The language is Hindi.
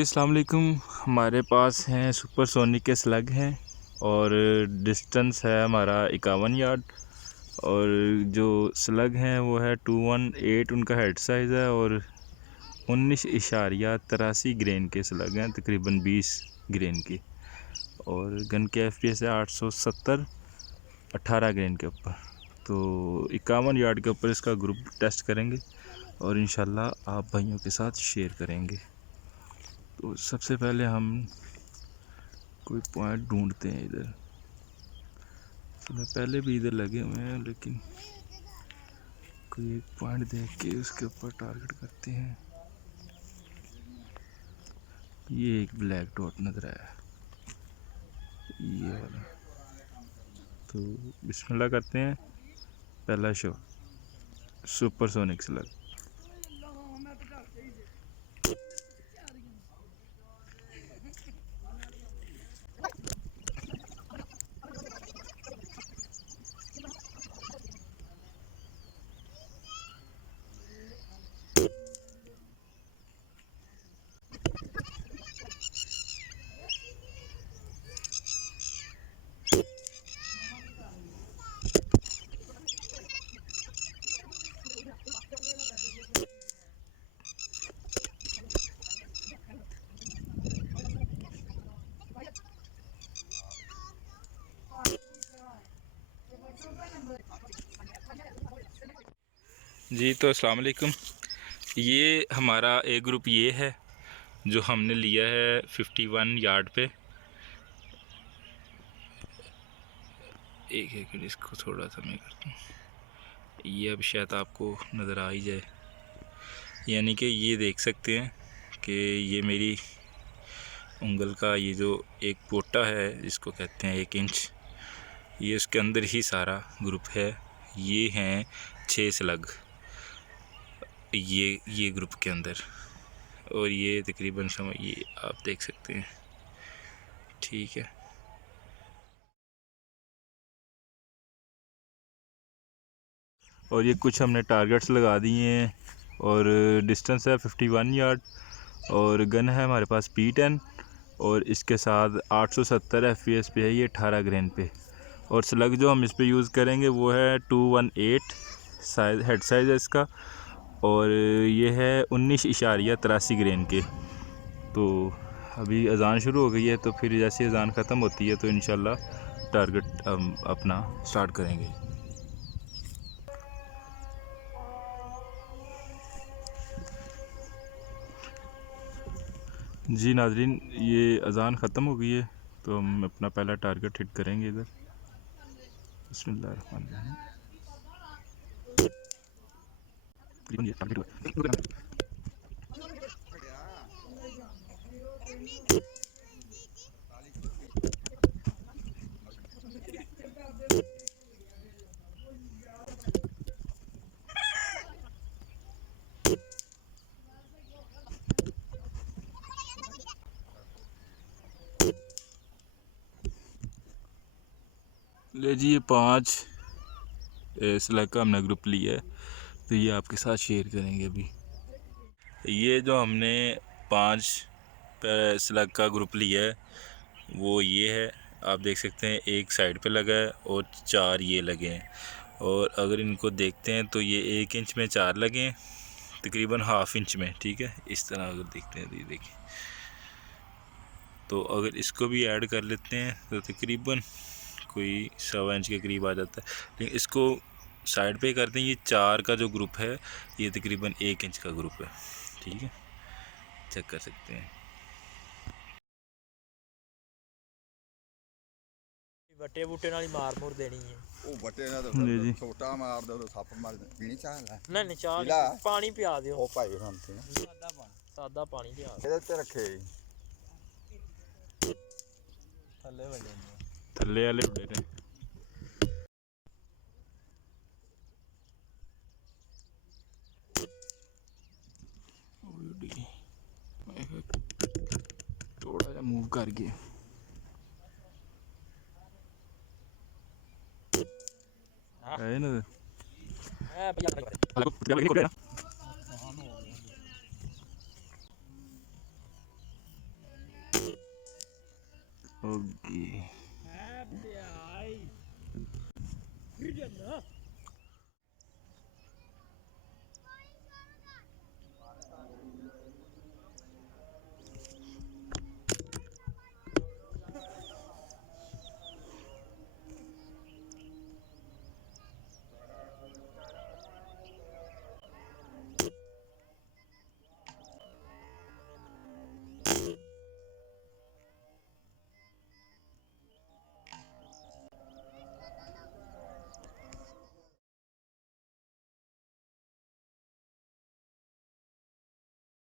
जी अस्सलाम वालेकुम। हमारे पास हैं सुपरसोनिक के स्लग हैं और डिस्टेंस है हमारा 51 यार्ड। और जो स्लग हैं वो है 218 उनका हेड साइज़ है और 19.83 ग्रेन के स्लग हैं, तकरीबन 20 ग्रेन की। और गन के FPS है 870 18 ग्रेन के ऊपर। तो 51 यार्ड के ऊपर इसका ग्रुप टेस्ट करेंगे और इंशाल्लाह आप भाइयों के साथ शेयर करेंगे। तो सबसे पहले हम कोई पॉइंट ढूंढते हैं इधर। पहले भी इधर लगे हुए हैं लेकिन कोई एक पॉइंट देख के उसके ऊपर टारगेट करते हैं। ये एक ब्लैक डॉट नजर आया, ये वाला। तो बिस्मिल्लाह करते हैं। पहला शो सुपरसोनिक स्लग। जी तो अस्सलाम वालेकुम। ये हमारा ए ग्रुप ये है जो हमने लिया है 51 यार्ड पे। एक मिनट, इसको थोड़ा सा मैं करता हूँ, ये अब शायद आपको नज़र आ ही जाए। यानी कि ये देख सकते हैं कि ये मेरी उंगल का ये जो एक पोटा है जिसको कहते हैं 1 इंच, ये उसके अंदर ही सारा ग्रुप है। ये हैं 6 स्लग ये ग्रुप के अंदर। और ये तकरीबन समय ये आप देख सकते हैं, ठीक है। और ये कुछ हमने टारगेट्स लगा दिए हैं और डिस्टेंस है 51 यार्ड और गन है हमारे पास P10 और इसके साथ 870 FPS पे है ये 18 ग्रेन पे। और स्लग जो हम इस पे यूज़ करेंगे वो है 218 साइज, हेड साइज़ है इसका। और ये है 19.83 ग्रेन के। तो अभी अज़ान शुरू हो गई है, तो फिर जैसे अज़ान ख़त्म होती है तो इंशाल्लाह टारगेट हम अपना स्टार्ट करेंगे। जी नाज़रीन, ये अज़ान ख़त्म हो गई है तो हम अपना पहला टारगेट हिट करेंगे इधर। बिस्मिल्लाहिर्रहमानिर्रहीम। ले जी, ये 5 स्लग का हमने ग्रुप लिया है तो ये आपके साथ शेयर करेंगे अभी। ये जो हमने 5 स्लग का ग्रुप लिया है वो ये है, आप देख सकते हैं। एक साइड पे लगा है और 4 ये लगे हैं। और अगर इनको देखते हैं तो ये 1 इंच में 4 लगे हैं, तकरीबन हाफ इंच में, ठीक है। इस तरह अगर देखते हैं तो ये देखिए। तो अगर इसको भी ऐड कर लेते हैं तो तकरीबन कोई 1.25 इंच के करीब आ जाता है। लेकिन इसको साइड पे करते हैं, ये 4 का जो ग्रुप है ये तकरीबन 1 इंच का ग्रुप है, ठीक है। चेक कर सकते हैं। बट्टे बूटे नाल मार मुर देनी है। ਉਹ ਵੱਟੇ ਨਾਲ जी ਛੋਟਾ ਮਾਰਦਾ ਉਹ ਸੱਪ ਮਾਰ ਪੀਣੀ ਚਾਹ ਲੈ नहीं चाह पीला है? पानी पिया दियो। ਉਹ ਭਾਈ ਹੁਣ ਤੇ सादा पानी पिया ਇਹਦੇ ਤੇ ਰੱਖੇ थल्ले बड़े थल्ले वाले उड़े ने। थोड़ा जा मूव कर गए। है ना है अलग ना। ओके